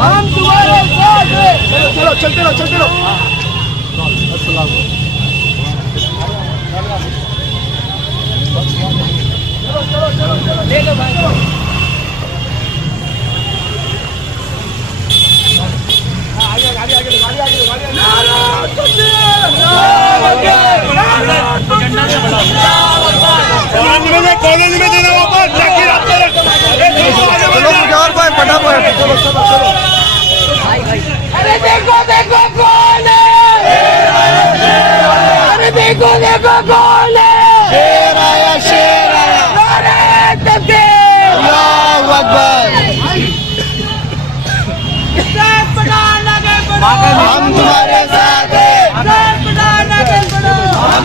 हम तुम्हारे साथ हैं। चलो चलते रहो चलते रहो। अस्सलाम ले लो भाई। कॉलोनी में देना वापस। चलो चलो चलो। अरे देखो देखो कौन है, अरे देखो देखो कौन है। शेर आया शेर आया। नारे तकबीर, अल्लाहू अकबर। हम तुम्हारे साथ हैं। हम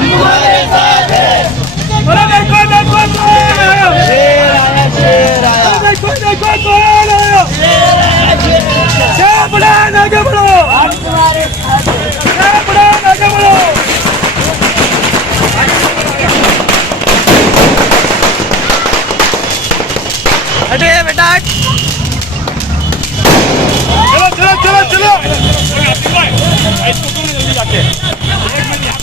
तुम्हारे साथ हैं। देखो देखो शेर आया शेर आया। देखो देखो कौन है। शेर बड़ा आगे बढ़ो। शेर बड़ा आगे बढ़ो। हटे बेटा। चलो चलो चलो चलो। इसको तुम जल्दी जाके एक मिनट यहाँ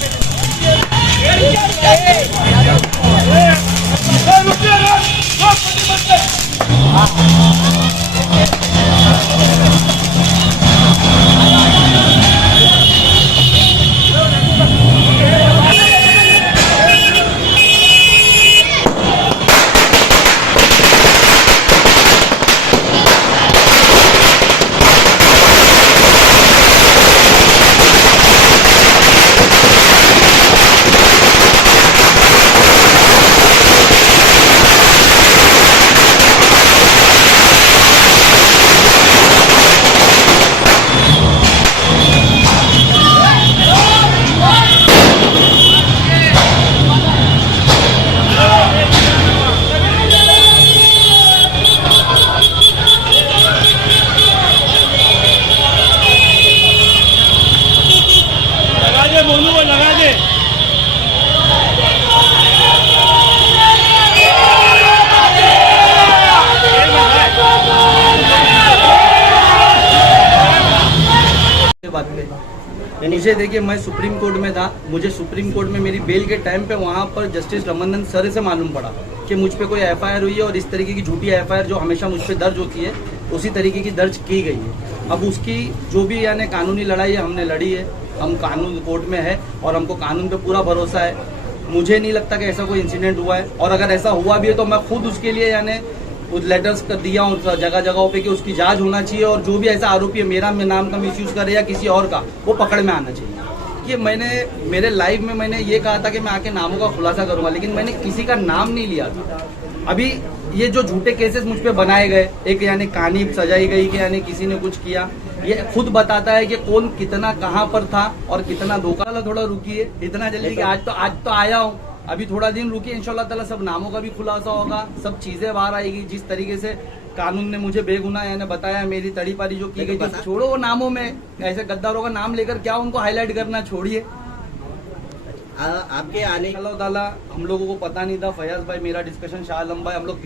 मुझे देखिए, मैं सुप्रीम कोर्ट में था। मुझे सुप्रीम कोर्ट में मेरी बेल के टाइम पे वहाँ पर जस्टिस रमनंदन सर से मालूम पड़ा कि मुझ पे कोई एफआईआर हुई है और इस तरीके की झूठी एफआईआर जो हमेशा मुझ पे दर्ज होती है उसी तरीके की दर्ज की गई है। अब उसकी जो भी यानी कानूनी लड़ाई है हमने लड़ी है। हम कानून कोर्ट में है और हमको कानून पे पूरा भरोसा है। मुझे नहीं लगता कि ऐसा कोई इंसिडेंट हुआ है, और अगर ऐसा हुआ भी है तो मैं खुद उसके लिए यानी लेटर्स कर दिया हूँ जगह जगहों पे कि उसकी जांच होना चाहिए, और जो भी ऐसा आरोपी है मेरा नाम का मिसयूज करे या किसी और का, वो पकड़ में आना चाहिए। कि मैंने मेरे लाइव में मैंने ये कहा था कि मैं आके नामों का खुलासा करूंगा, लेकिन मैंने किसी का नाम नहीं लिया था। अभी ये जो झूठे केसेस मुझ पे बनाए गए, एक यानी कहानी सजाई गई कि यानी किसी ने कुछ किया, ये खुद बताता है कि कौन कितना कहाँ पर था और कितना धोखा। थोड़ा रुकिए, इतना जल्दी कि आज तो आया हूँ, अभी थोड़ा दिन रुकिए, इंशाल्लाह ताला सब नामों का भी खुलासा होगा, सब चीजें बाहर आएगी। जिस तरीके से कानून ने मुझे बेगुनाह यानी बताया, मेरी तड़ीपारी जो की गई, छोड़ो वो नामों में, ऐसे गद्दारों का नाम लेकर क्या उनको हाईलाइट करना, छोड़िए। आपके आने अल्लाह ताला, हम लोगों को पता नहीं था। फयाज भाई, मेरा डिस्कशन, शाह आलम भाई, हम लोग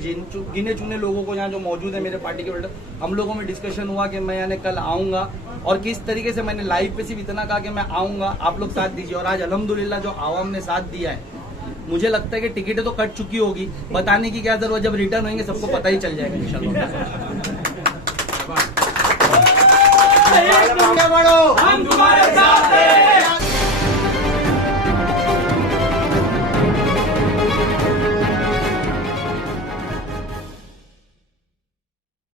गिने चुने लोगों को यहाँ जो मौजूद है मेरे पार्टी के बेटे, हम लोगों में डिस्कशन हुआ कि मैं यानी कल आऊंगा, और किस तरीके से मैंने लाइव पे सिर्फ इतना कहा कि मैं आऊंगा, आप लोग साथ दीजिए। और आज अल्हम्दुलिल्लाह जो आवाम ने साथ दिया है, मुझे लगता है कि टिकटें तो कट चुकी होगी, बताने की क्या जरूरत, जब रिटर्न होंगे सबको पता ही चल जाएगा इंशाल्लाह। हम तुम्हारे साथ